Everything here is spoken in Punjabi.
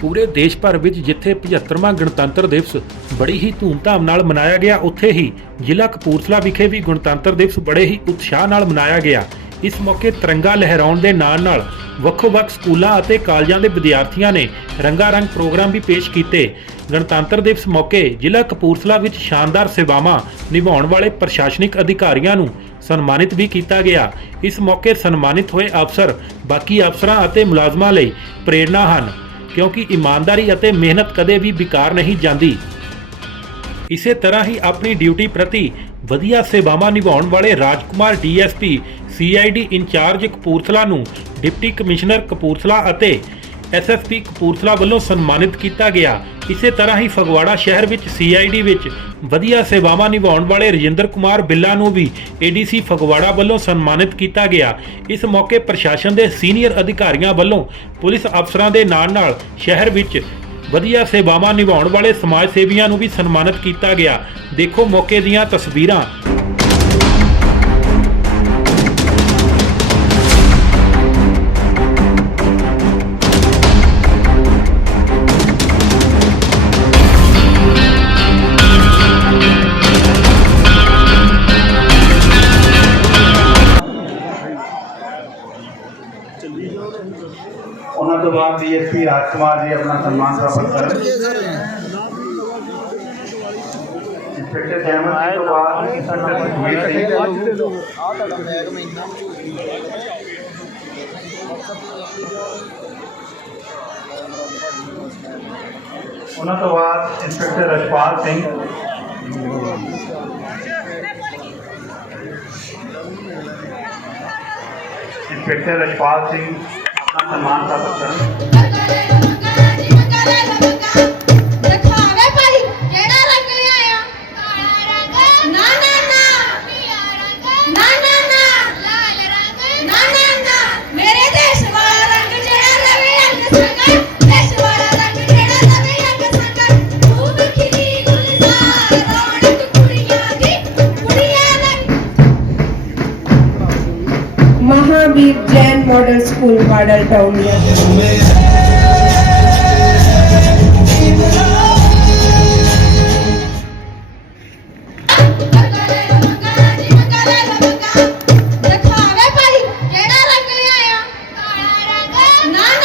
ਪੂਰੇ ਦੇਸ਼ ਭਰ ਵਿੱਚ ਜਿੱਥੇ 75ਵਾਂ ਗਣਤੰਤਰ ਦਿਵਸ ਬੜੀ ਹੀ ਧੂਮਧਾਮ ਨਾਲ ਮਨਾਇਆ ਗਿਆ, ਉੱਥੇ ਹੀ ਜ਼ਿਲ੍ਹਾ ਕਪੂਰਥਲਾ ਵਿਖੇ ਵੀ ਗਣਤੰਤਰ ਦਿਵਸ ਬੜੇ ਹੀ ਉਤਸ਼ਾਹ ਨਾਲ ਮਨਾਇਆ ਗਿਆ। ਇਸ ਮੌਕੇ ਤਿਰੰਗਾ ਲਹਿਰਾਉਣ ਦੇ ਨਾਲ ਨਾਲ ਵੱਖੋ-ਵੱਖ ਸਕੂਲਾਂ ਅਤੇ ਕਾਲਜਾਂ ਦੇ ਵਿਦਿਆਰਥੀਆਂ ਨੇ ਰੰਗਾਰੰਗ ਪ੍ਰੋਗਰਾਮ ਵੀ ਪੇਸ਼ ਕੀਤੇ। ਗਣਤੰਤਰ ਦਿਵਸ ਮੌਕੇ ਜ਼ਿਲ੍ਹਾ ਕਪੂਰਥਲਾ ਵਿੱਚ ਸ਼ਾਨਦਾਰ ਸੇਵਾਵਾਂ ਨਿਭਾਉਣ ਵਾਲੇ ਪ੍ਰਸ਼ਾਸਨਿਕ ਅਧਿਕਾਰੀਆਂ ਨੂੰ ਸਨਮਾਨਿਤ ਵੀ ਕੀਤਾ ਗਿਆ। ਇਸ ਮੌਕੇ ਸਨਮਾਨਿਤ ਹੋਏ ਅਫਸਰ ਬਾਕੀ ਅਫਸਰਾਂ ਅਤੇ ਮੁਲਾਜ਼ਮਾਂ ਲਈ ਪ੍ਰੇਰਣਾ ਹਨ। ਕਿਉਂਕਿ ਇਮਾਨਦਾਰੀ ਅਤੇ ਮਿਹਨਤ ਕਦੇ ਵੀ ਬੇਕਾਰ ਨਹੀਂ ਜਾਂਦੀ। ਇਸੇ ਤਰ੍ਹਾਂ ਹੀ ਆਪਣੀ ਡਿਊਟੀ ਪ੍ਰਤੀ ਵਧੀਆ ਸੇਵਾਵਾਂ ਨਿਭਾਉਣ ਵਾਲੇ Rajkumar DSP CID incharge Kapurthala ਨੂੰ ਡਿਪਟੀ ਕਮਿਸ਼ਨਰ ਕਪੂਰਥਲਾ ਅਤੇ ਐਸਐਸਪੀ ਕਪੂਰਥਲਾ ਵੱਲੋਂ ਸਨਮਾਨਿਤ ਕੀਤਾ ਗਿਆ। ਇਸੇ ਤਰ੍ਹਾਂ ਹੀ ਫਗਵਾੜਾ ਸ਼ਹਿਰ ਵਿੱਚ ਸੀਆਈਡੀ ਵਿੱਚ ਵਧੀਆ ਸੇਵਾਵਾਂ ਨਿਭਾਉਣ ਵਾਲੇ ਰਜਿੰਦਰ ਕੁਮਾਰ ਬਿੱਲਾ ਨੂੰ ਵੀ ਏਡੀਸੀ ਫਗਵਾੜਾ ਵੱਲੋਂ ਸਨਮਾਨਿਤ ਕੀਤਾ ਗਿਆ। ਇਸ ਮੌਕੇ ਪ੍ਰਸ਼ਾਸਨ ਦੇ ਸੀਨੀਅਰ ਅਧਿਕਾਰੀਆਂ ਵੱਲੋਂ ਪੁਲਿਸ ਅਫਸਰਾਂ ਦੇ ਨਾਲ ਨਾਲ ਸ਼ਹਿਰ ਵਿੱਚ ਵਧੀਆ ਸੇਵਾਵਾਂ ਨਿਭਾਉਣ ਵਾਲੇ ਸਮਾਜ ਸੇਵੀਆਂ ਨੂੰ ਵੀ ਸਨਮਾਨਿਤ ਕੀਤਾ ਗਿਆ। ਦੇਖੋ ਮੌਕੇ ਦੀਆਂ ਤਸਵੀਰਾਂ। ਉਹਨਾਂ ਤੋਂ ਬਾਅਦ ਡੀਐਸਪੀ ਰਾਜਕੁਮਾਰ ਜੀ ਆਪਣਾ ਸਨਮਾਨ ਪ੍ਰਾਪਤ ਕਰਨ ਇੰਸਪੈਕਟਰ ਸਹਿਮਤ ਜੀ ਤੋਂ ਬਾਅਦ ਇੰਸਪੈਕਟਰ ਸੁਖਬੀਰ ਸਿੰਘ ਉਹਨਾਂ ਤੋਂ ਬਾਅਦ ਇੰਸਪੈਕਟਰ ਰਸ਼ਪਾਲ ਸਿੰਘ ਇੰਸਪੈਕਟਰ ਰਸ਼ਪਾਲ ਸਿੰਘ ਆਪਣਾ ਸਨਮਾਨ ਕਰਨ મહાવીર જૈન મોડલ સ્કૂલ વાડલ ટાઉનિયા Not